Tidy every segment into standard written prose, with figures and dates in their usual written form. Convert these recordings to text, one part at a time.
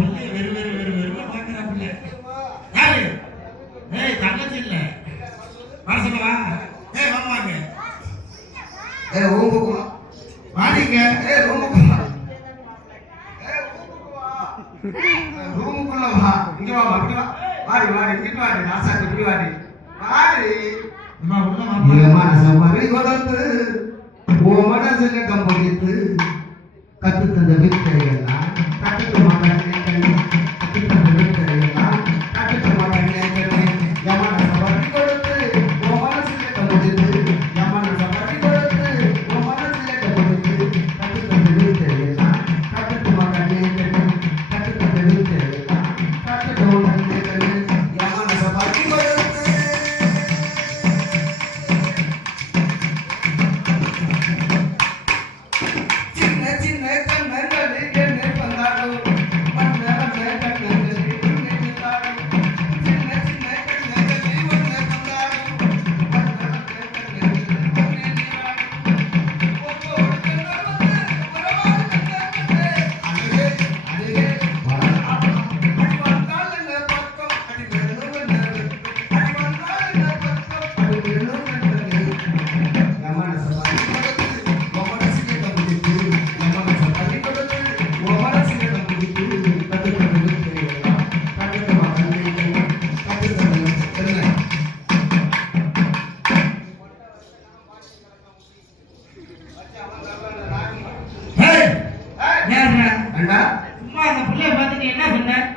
பிள்ளை வெறு வெறு வெறு வெறுமா பாக்குறா பிள்ளை. யாரு? ஏய் தங்கச்சி இல்ல. வா சொல்லவா? ஏய் வாங்க. ஏய் ரூமுக்கு வா. வாடிங்க. ஏய் ரூமுக்கு வா. ஏய் ரூமுக்கு வா. ரூமுக்குள்ள வா. இங்க வா அப்படி வா. வாடி இங்க வாடி. நாசா இப்படி வாடி. வாடி. அம்மா உள்ள வா. நீ மனச மறி கொடுத்து ஓ மனசுல கம்பளித்து கத்து தந்த வித்தையெல்லாம் கத்து மாட்டேன் கத்து தந்த வித்தையெல்லாம் கத்து மாட்டேன் யமன சபரி கொடுத்து ஓ மனசுல கம்பளித்து யமன சபரி கொடுத்து ஓ மனசுல கம்பளித்து கத்து தந்த வித்தையெல்லாம் கத்து மாட்டேன் கத்து தந்த வித்தையெல்லாம் கத்து மாட்டேன் யமன சபரி கொடுத்து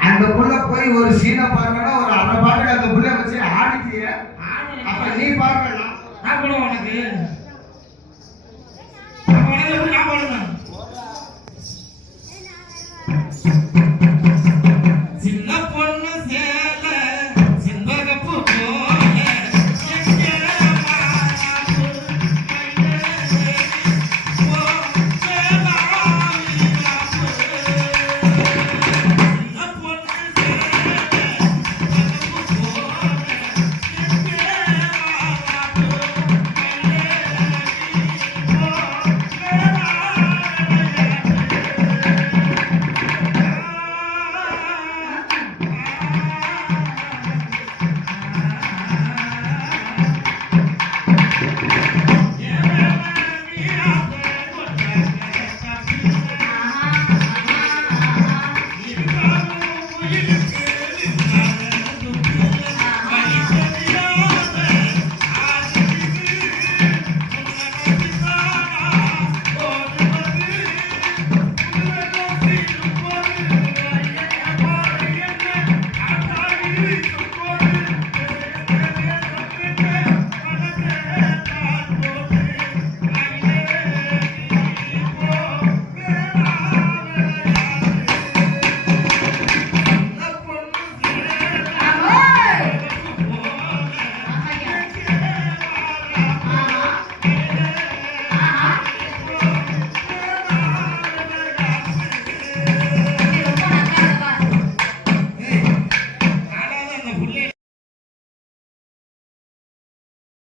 அந்த புள்ள போய் ஒரு சீனை பார்க்கணும் ஒரு அரை பாட்டுக்கு அந்த புள்ள வச்சு ஆடிட்டிய அப்ப நீ பார்க்கலாம் நான் கூட உனக்கு